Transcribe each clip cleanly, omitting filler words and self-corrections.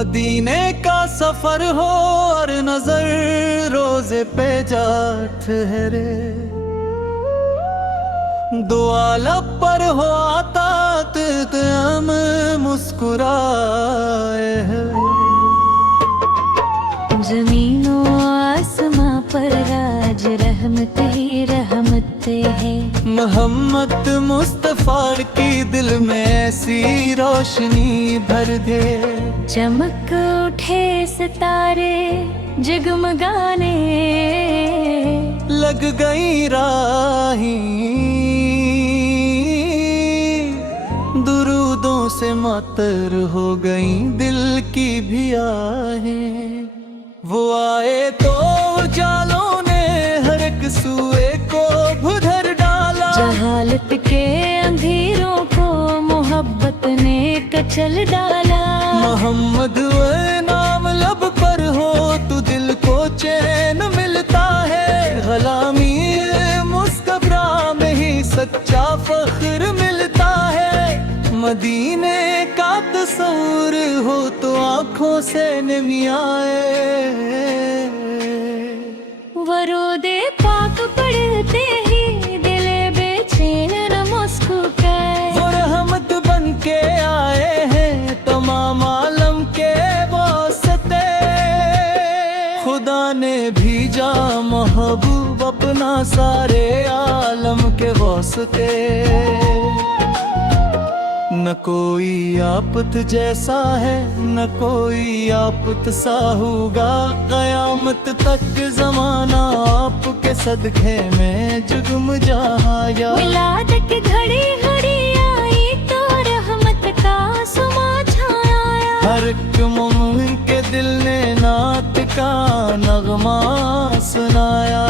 مدینے کا سفر ہو اور نظر روزے پہ جا ٹھہرے، دعا لب پر ہو آتا ہم مسکرائے ہیں۔ زمین و آسماں پر راج رحمت ہی رحمت ہے، محمد مصطفیٰ کی دل میں ایسی روشنی بھر دے، چمک اٹھے ستارے جگمگانے، لگ گئی راہیں درودوں سے معطر ہو گئیں دل کی بھی آہیں، وہ آئے تو اجالوں نے ہر ایک سوئے کو بھدر ڈالا، جہالت کے اندھیروں کو محبت نے کچل ڈالا، محمد وہ نام لب پر ہو تو دل کو چین ملتا ہے، غلامی مسکبرا میں ہی سچا فخر ملتا ہے، مدینے کا تصور ہو تو آنکھوں سے نمی آئے، ورود پاک پڑھتے ہی دل بے چین نہ مسکرائے، وہ رحمت بن کے آئے ہیں تمام عالم کے واسطے، خدا نے بھیجا محبوب اپنا سارے عالم کے واسطے، نہ کوئی آپت جیسا ہے نہ کوئی آپت سا ہوگا، قیامت تک زمانہ آپ کے صدقے میں جگمجایا، ولادت کی گھڑی گھڑی آئی تو رحمت کا سما چھایا، ہر ایک مومن کے دل نے نعت کا نغمہ سنایا،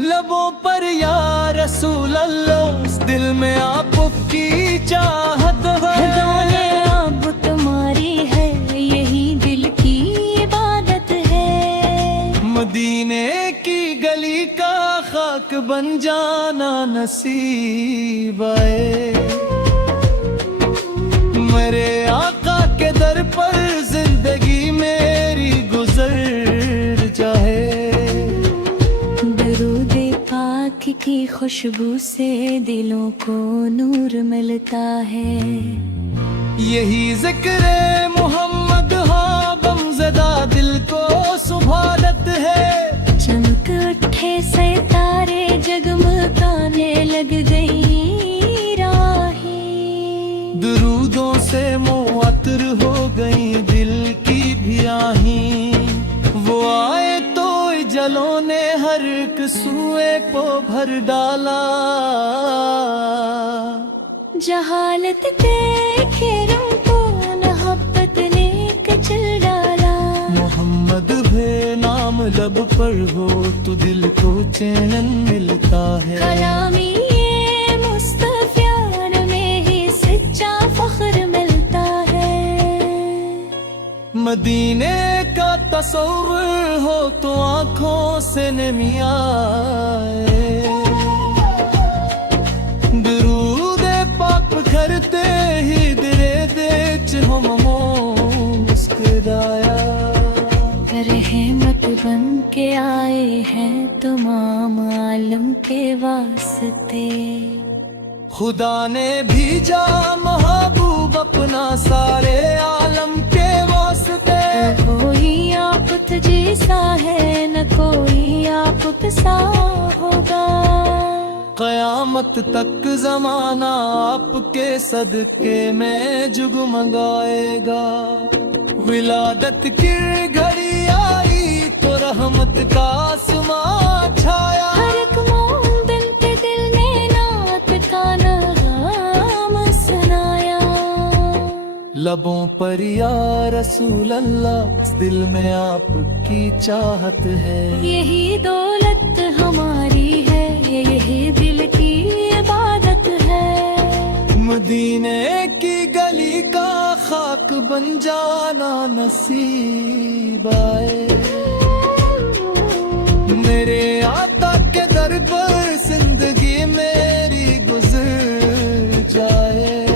لبوں پر یا رسول اللہ اس دل میں آپ کی چاہت ہے، دعائیں اب تمہاری ہے یہی دل کی عبادت ہے، مدینے کی گلی کا خاک بن جانا نصیب آئے، میرے آقا کے در پر زندگی میری گزر جائے، درود پاک کی خوشبو سے دلوں کو نور ملتا ہے، یہی ذکر محمد ہاں غمزدہ دل کو سبحالت ہے، چمک اٹھے ستارے جگمگانے لگ گئی راہیں، درودوں سے معطر ہو گئی دل کی بھی آہیں، وہ آئے تو جلوں نے ہر ایک سوئے کو بھر ڈالا، جہالت کے گھیروں کو محبت نے کچل ڈالا، محمد ہے نام لب پر ہو تو دل کو چین ملتا ہے، غلامی مصطفیٰ میں ہی سچا فخر ملتا ہے، مدینے کا تصور ہو تو آنکھوں سے نمی آئے، درود پاک کرتے ہی درے دے چہم مسکرایا، رحمت بن کے آئے ہیں تمام عالم کے واسطے، خدا نے بھیجا محبوب اپنا سارے عالم کے واسطے، کوئی آپت جیسا ہے نہ کوئی آپت سا ہوگا، قیامت تک زمانہ آپ کے صدقے میں جگمگائے گا، ولادت کی گھڑی آئی تو رحمت کا سما چھایا، ہر ایک مومن کے دل نے نعت کا نغمہ سنایا، لبوں پر یا رسول اللہ اس دل میں آپ کی چاہت ہے، یہی دولت ہماری ہے یہی دل کی عبادت ہے، مدینے کی گلی کا خاک بن جانا نصیب آئے، میرے آقا کے در پر زندگی میری گزر جائے،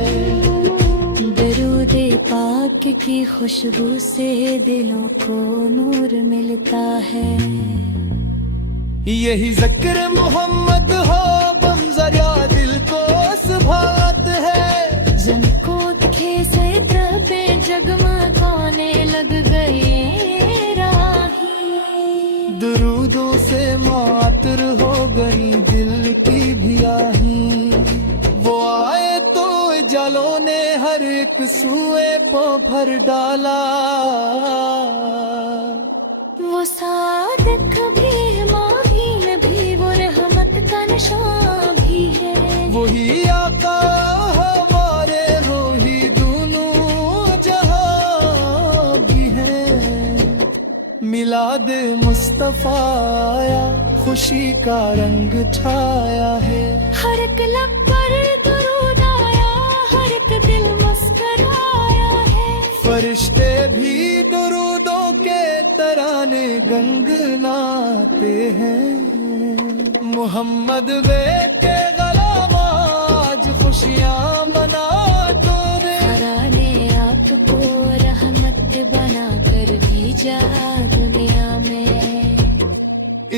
درود پاک کی की खुशबू से दिलों को नूर मिलता है। यही ज़िक्र मोहम्मद हो बमज़रिया दिल को सुभात है। जिनको दिखे सैत्र पे जगमगाने लग गए राही। दुरूदों से मातर हो गई दिल की भी आही। वो आए तो जलों ने हर एक सूए को भर डाला। वो सादिक भी माहीन भी वो रहमत का निशान भी है। वही आका हमारे रोही दोनों जहां भी हैं। मिलाद मुस्तफा आया खुशी का रंग छाया है। हर एक लब पर दुरूद आया हर एक दिल मुस्कुराया है। फरिश्ते भी दुरूदों के तराने गनगनाते हैं। मोहम्मद वे के गुलाम आज खुशियाँ मनाते रे। तराने आपको रहमत बना कर भेजा दुनिया में।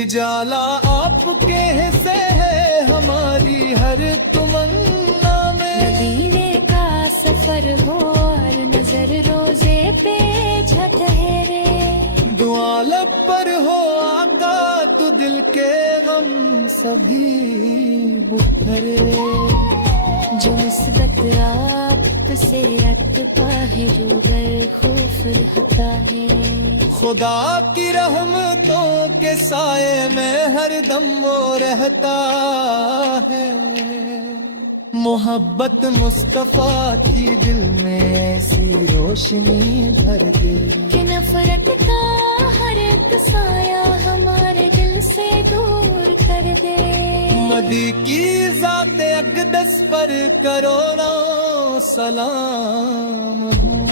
इजाला आपके हिस्से है हमारी हर तमन्ना में। मदीने का सफर हो और नजर रोजे पे ठहरे। दुआ लब पर हो आका तो दिल के गम सभी बुखरे। जो निस्बत आप से रख पाए रूगर खूफ रहता है। खुदा की रहमतों के साए में हर दम वो रहता है। मोहब्बत मुस्तफा की दिल में ऐसी रोशनी भर दे कि नफरत का हर एक साया हमारे दिल से दूर कर दे। मदी की ज़ात अक़दस पर करो ना सलाम हो।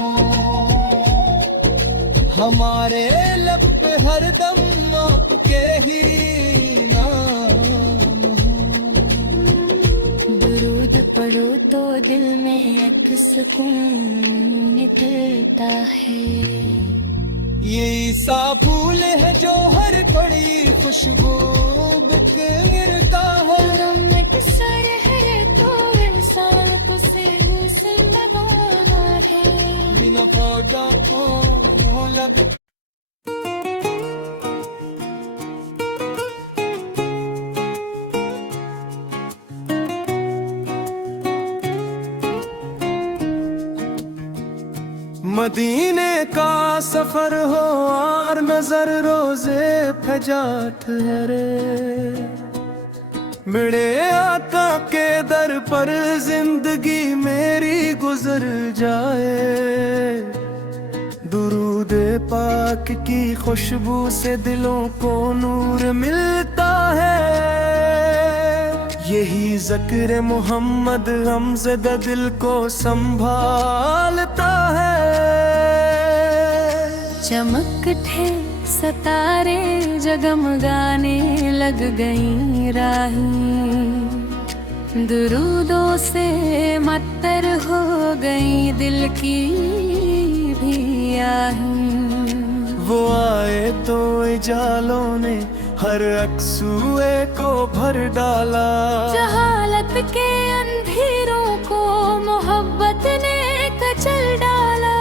हमारे लब पे हर दम आपके ही नाम हो। दुरूद पढ़ो तो दिल में एक सुकून निकलता है। ये ईसा फूल है जो हर पड़ी खुशबू बिखरता है। नमक सर है तो इंसान को सिर से लगाना है। बिना पौधा को लग मदीने का सफर हो और नजर रोजे फजा ठहरे। मेरे आका के दर पर जिंदगी मेरी गुजर जाए। दुरूद पाक की खुशबू से दिलों को नूर मिलता है। यही ज़िक्र मोहम्मद हमज़दा दिल को संभालता है। चमक थे सितारे जगमगाने लग गई राही। दुरूदों से मत्तर हो गई दिल की भी आही। वो आए तो इजालों ने हर अक्सूए को भर डाला। जहालत के अंधेरों को मोहब्बत ने कचल डाला।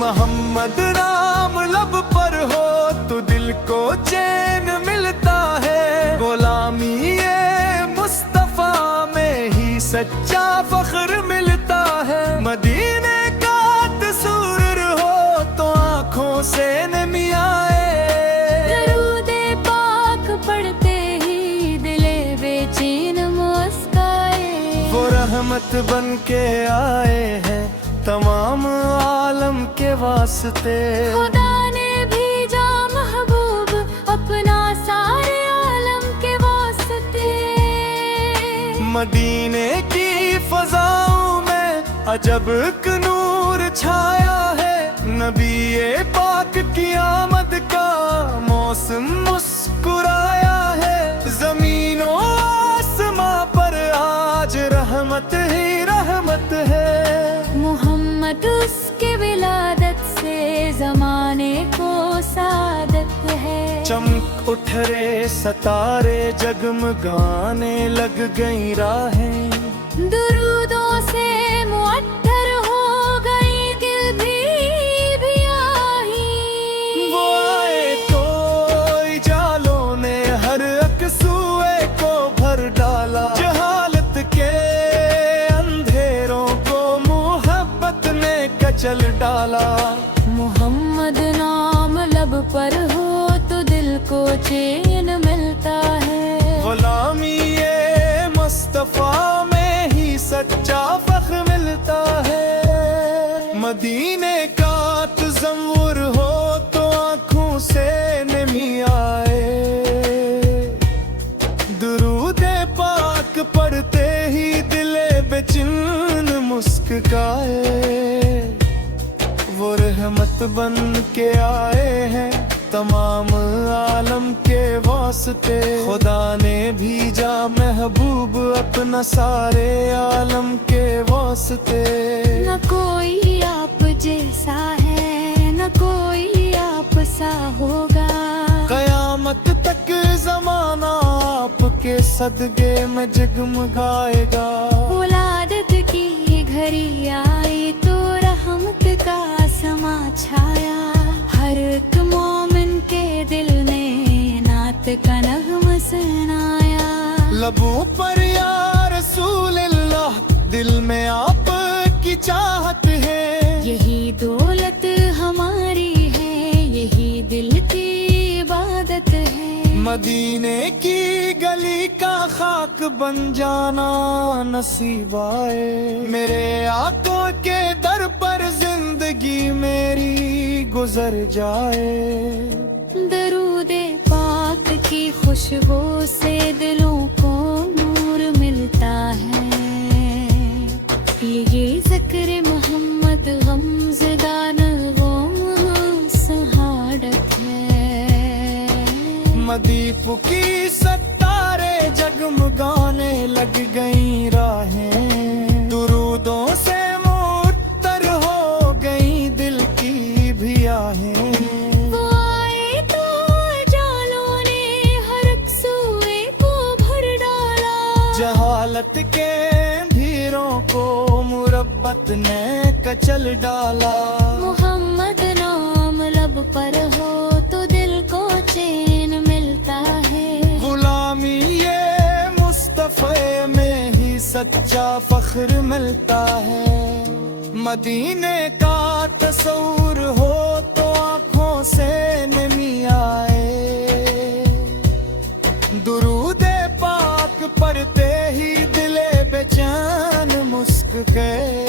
मोहम्मद नाम लब पर हो तो दिल को चैन मिलता है। गुलामी ये मुस्तफा में ही सच्चा फख्र मिलता है। मदीने का तस्वीर हो तो आँखों से नमी आए। दरूदे पाक पढ़ते ही दिले बेचैन मुस्काए। वो रहमत बन के आए हैं तमाम आलम के वास्ते। खुदा ने भेजा महबूब अपना सारे आलम के वास्ते। मदीने की फजाओं में अजब का नूर छाया है। नबी पाक की आमद का मौसम मुस्कुराया है। जमीनों आसमां पर आज रहमत ही रहमत है। मोहम्मद चमक उठ रे सितारे जगमगाने लग गई राहें, दुरूदों से मुअत्तर हो गई दिल भी आही। वो आए तो जालों ने हर अकसूए को भर डाला, जहालत के अंधेरों को मोहब्बत ने कचल डाला। मोहम्मद नाम लब पर हो तो दिल को चैन मिलता है, गुलामी ये मुस्तफा में ही सच्चा फख्र मिलता है। मदीने का तज़व्वुर हो तो आँखों से नमी आए, दुरूदे पाक पढ़ते ही दिले बेचैन मुस्कुराए। वो रहमत बन के आए हैं तमाम आलम के वास्ते, खुदा ने भेजा महबूब अपना सारे आलम के वास्ते। न कोई आप जैसा है न कोई आप सा होगा, कयामत तक जमाना आपके सदके में जगमगाएगा। वलादत की घड़ी आई तो रहमत का समा छाया, हर एक मोमिन के दिल ने नात का नग़्मा सुनाया। लबों पर या रसूल अल्लाह, दिल में आप की चाहत है, यही दौलत हमारी है यही दिल की इबादत है। मदीने की गली का खाक बन जाना नसीब आए, मेरे आका के दर पर जिंदगी मेरी गुजर जाए। दरूदे पाक की खुशबू से दिलों को नूर मिलता है, ये ज़िक्र मोहम्मद गमज़दा नग़्मों सहाड़त है। मदीप की सितारे जगमगाने लग गई राहें, दुरूदों से मुअत्तर हो गई दिल की भी आहें। वो आए तो जालों ने हर एक सूए को भर डाला, जहालत के अंधेरों को मुरब्बत ने कचल डाला। मोहम्मद नाम लब पर हो तो दिल को चैन मिलता है, गुलामी ये मुस्तफ़े में ही सच्चा फख्र मिलता है। मदीने का तस्वुर हो तो आँखों से नमी आए, दुरूदे पाक पढ़ते ही दिले बेचैन मुस्कुराए।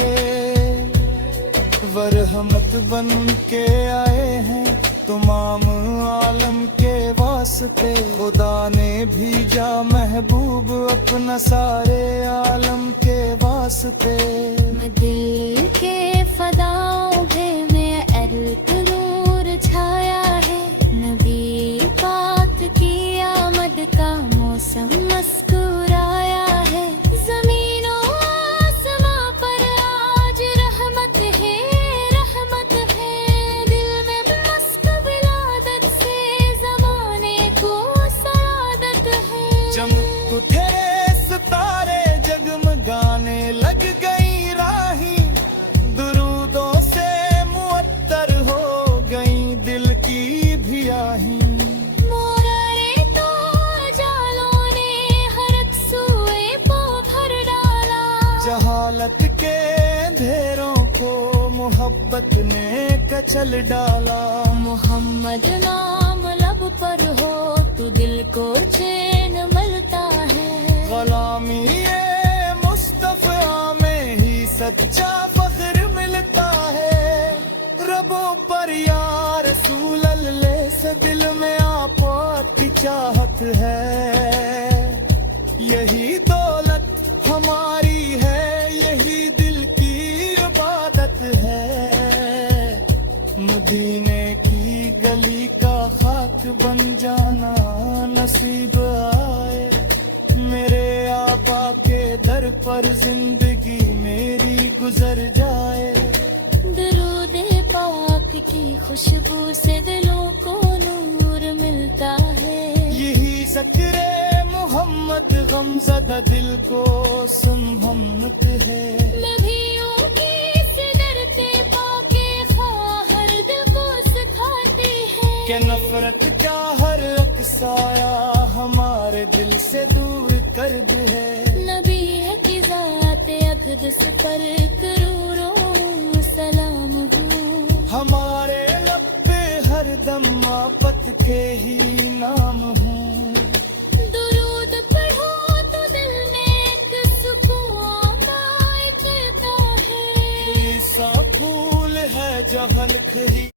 वरहमत बन के आए हैं तमाम आलम के वास्ते, खुदा ने भेजा महबूब अपना सारे आलम के वास्ते। मैं दिल के फदाओं में अर्क नूर छाया है, नबी पाक की आमद का मौसम मुस्कुराया है। ज़मीनों आसमां पर आज रहमत है दिल में मस्क विलादत से ज़माने को सआदत है। चमक उठे सितारे जगमगाने लग गई राहें, दुरूदों से मुअत्तर हो गई दिल की भी आहें। मोरारे तो जालों ने हर एक सूए को भर डाला, जहालत के अंधेरों को मोहब्बत ने कचल डाला। मोहम्मद नाम लब पर हो तो दिल को चैन मिलता है, गुलामी ये मुस्तफ़ा में ही सच्चा फख्र मिलता है। रबों पर या रसूल अल्लाह से दिल में आप की चाहत है, यही दौलत हमारी है यही दिल की इबादत है। मदीने की गली का खाक बन जाना नसीब आए, मेरे आका के दर पर जिंदगी मेरी गुजर जाए। दरूद पाक की खुशबू से दिलों को नूर मिलता ذکر محمد غمزدہ دل کو سنبھلت ہے نبیوں کی سدرتے پاکے خواہ ہر دل کو سکھاتے ہیں کہ نفرت کا ہر اقسایا ہمارے دل سے دور کرد ہے نبی ہے کی ذات اقدس پر کروڑوں سلام ہوں ہمارے لب پہ ہر دم آپت کے ہی نام ہوں درود پڑھو تو دل میں ایک سکون مائع کرتا ہے عیسیٰ پھول ہے جہل کھری